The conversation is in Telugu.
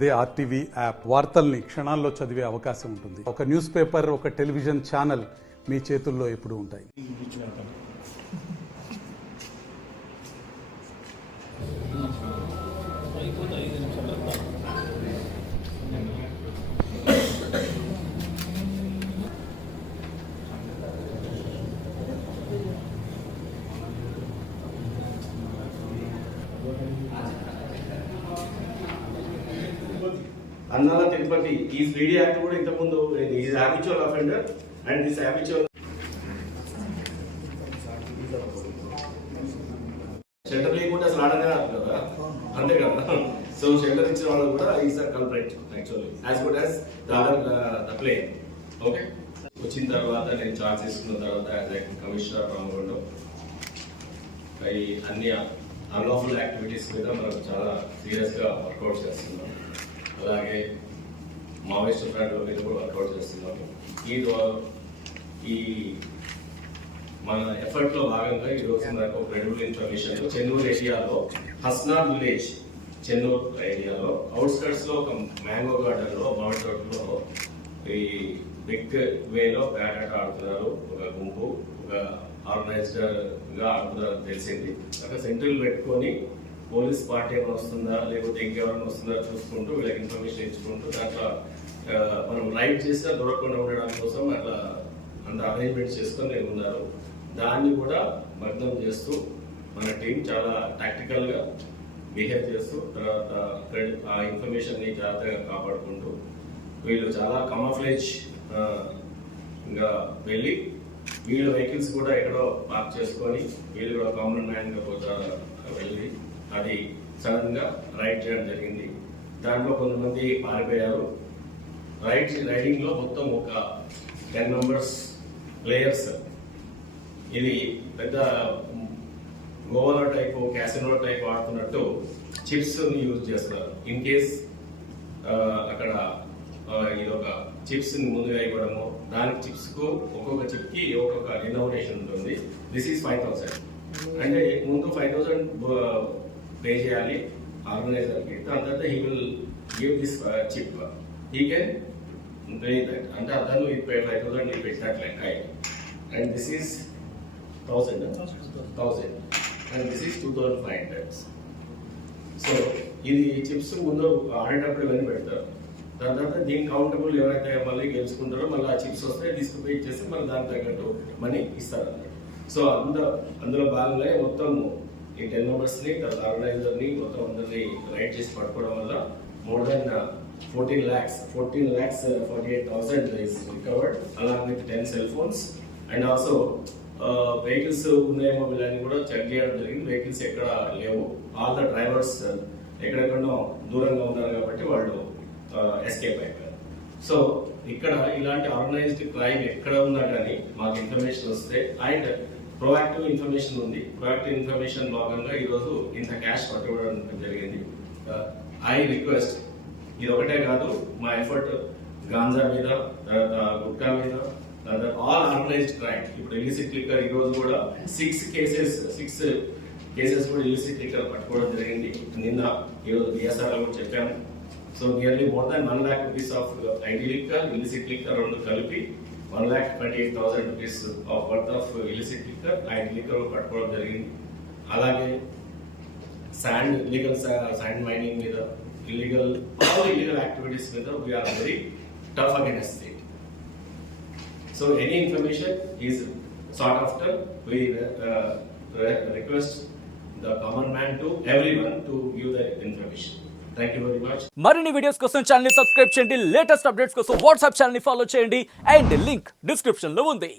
అదే ఆర్టీవీ యాప్ వార్తల్ని క్షణాల్లో చదివే అవకాశం ఉంటుంది. ఒక న్యూస్ పేపర్, ఒక టెలివిజన్ ఛానల్ మీ చేతుల్లో ఎప్పుడూ ఉంటాయి. Annala Tirupati is VD Act కూడా ఇంతకుముందు is habitual offender and this habitual shelter లేకుండా అసలు ఆడనే రాదు కదా, అంతే కదా. సో షెల్టర్ ఇచ్చిన వాళ్ళు కూడా is a culprit actually as good as the play. Okay, వచ్చిన తర్వాత నేను చార్జ్ చేసుకున్న తర్వాత యాజ్ ఏ కమిషనర్ రామగుండం ఈ అన్ని అన్లాఫుల్ యాక్టివిటీస్ మీద మనం చాలా సీరియస్గా వర్కౌట్ చేస్తున్నాం. అలాగే మావోయిస్ట్ ఫ్రంట్ల మీద కూడా వర్కౌట్ చేస్తున్నాము. ఈ మన ఎఫర్ట్లో భాగంగా ఈరోజు మనకు ఒక క్రెడిబుల్ ఇన్ఫర్మేషన్ చెన్నూరు ఏరియాలో హస్నార్ విలేజ్, చెన్నూరు ఏరియాలో అవుట్స్కట్స్ లో ఒక మ్యాంగో గార్డెన్ లో మామిడి తోటలో ఈ బిగ్ వేలో బ్యాట్ ఆడుతున్నారు ఒక గుంపు, ఒక ఆర్గనైజ్డ్ గా ఆడుతున్నారు తెలిసింది. అక్కడ సెంట్రల్ పెట్టుకొని పోలీస్ పార్టీ ఏమైనా వస్తుందా లేకపోతే ఇంకెవరైనా వస్తుందా చూసుకుంటూ వీళ్ళకి ఇన్ఫర్మేషన్ ఇచ్చుకుంటూ దాంట్లో మనం రైడ్ చేసినా దొరకకుండా ఉండడం కోసం అట్లా అంత అరేంజ్మెంట్ చేసుకొని ఉన్నారు. దాన్ని కూడా భగ్నం చేస్తూ మన టీం చాలా టాక్టికల్ గా బిహేవ్ చేస్తూ తర్వాత ఆ ఇన్ఫర్మేషన్ ని జాగ్రత్తగా కాపాడుకుంటూ వీళ్ళు చాలా కమఫ్లేజ్ గా వెళ్ళి వీళ్ళ వెహికల్స్ కూడా ఎక్కడో పార్క్ చేసుకొని వీళ్ళు కూడా కామన్ మ్యాన్ గా వెళ్ళి అది సడన్ గా రైడ్ చేయడం జరిగింది. దాంట్లో కొంతమంది పారిపోయారు. రైడింగ్ లో మొత్తం ఒక 10 మెంబర్స్ ప్లేయర్స్. ఇది పెద్ద గోవాలో టైప్ క్యాసినో టైప్ ఆడుతున్నట్టు చిప్స్ యూజ్ చేస్తున్నారు. ఇన్ కేస్ అక్కడ ఇది ఒక చిప్స్ ముందుగా ఇవ్వడము, దానికి చిప్స్ కు ఒక్కొక్క చిప్ కి ఒక్కొక్క డినోమినేషన్ ఉంటుంది. దిస్ ఈస్ 5,000 అంటే ముందు 5,000 పే చేయాలి ఆర్గనైజర్ కి. దాని తర్వాత he will give this chip, he can pay that. అంటే అతను 5,000 పెట్టినట్లు లెక్క. And this is 1,000 and this is 2,500. So ఇది చిప్స్ ముందు ఆడేటప్పుడు ఇవన్నీ పెడతారు. దాని తర్వాత దీనికి కౌంటబుల్ ఎవరైతే మళ్ళీ గెలుచుకుంటారో మళ్ళీ ఆ చిప్స్ వస్తే తీసుకుపోయి ఇచ్చేసి మళ్ళీ దానికి తగ్గట్టు మనీ ఇస్తారు అన్నట్టు. సో అందులో భాగంగా మొత్తం ఈ 10 మెంబర్స్ ని తర్వాత ఆర్గనైజర్ ని మొత్తం అందరినీ రైడ్ చేసి పట్టుకోవడం వల్ల more than 14 lakhs 48,000 is recovered along with 10 cell phones and also vehicles ఉన్నాయేమో వీళ్ళని కూడా చెక్ చేయడం జరిగింది. వెహికల్స్ ఎక్కడ లేవు. ఆల్ ద డ్రైవర్స్ ఎక్కడెక్కడో దూరంగా ఉన్నారు కాబట్టి వాళ్ళు ఎస్కేప్ అయిపోయారు. సో ఇక్కడ ఇలాంటి ఆర్గనైజ్డ్ క్రైమ్ ఎక్కడ ఉన్నా కానీ మాకు ఇన్ఫర్మేషన్ వస్తే అండ్ ప్రోయాక్టివ్ ఇన్ఫర్మేషన్ ఉంది. ప్రోయాక్టివ్ ఇన్ఫర్మేషన్ భాగంగా ఈరోజు ఇంత క్యాష్ పట్టుకోవడం జరిగింది. ఐ రిక్వెస్ట్, ఇది ఒకటే కాదు మా ఎఫర్ట్ గాంజా మీద, తర్వాత గుట్కా మీద, తర్వాత ఆల్ ఆర్గనైజ్డ్ క్రైమ్. ఇప్పుడు ఇలిసిట్ లిక్కర్ ఈ రోజు కూడా 6 కేసెస్ కూడా ఇలిసిట్ లిక్కర్ పట్టుకోవడం జరిగింది. నిన్న ఈరోజు బిఎస్ఆర్ కూడా చెప్పాము. So nearly more than 1 lakh rupees of ID liquor, illicit liquor రెండు కలిపి 1,28,000 rupees of worth of illicit liquor, ID liquor పట్టుకోవడం జరిగింది. అలాగే ఇల్లీగల్ శాండ్ మైనింగ్ మీద, all illegal activities మీద we are very tough against it. So any information is sought after. We request the common man to everyone to give the information. Thank you very much. మరిన్ని వీడియోస్ కోసం ఛానల్ ని సబ్స్క్రైబ్ చేయండి. లేటెస్ట్ అప్డేట్స్ కోసం వాట్సాప్ ఛానల్ ని ఫాలో చేయండి అండ్ లింక్ డిస్క్రిప్షన్ లో ఉంది.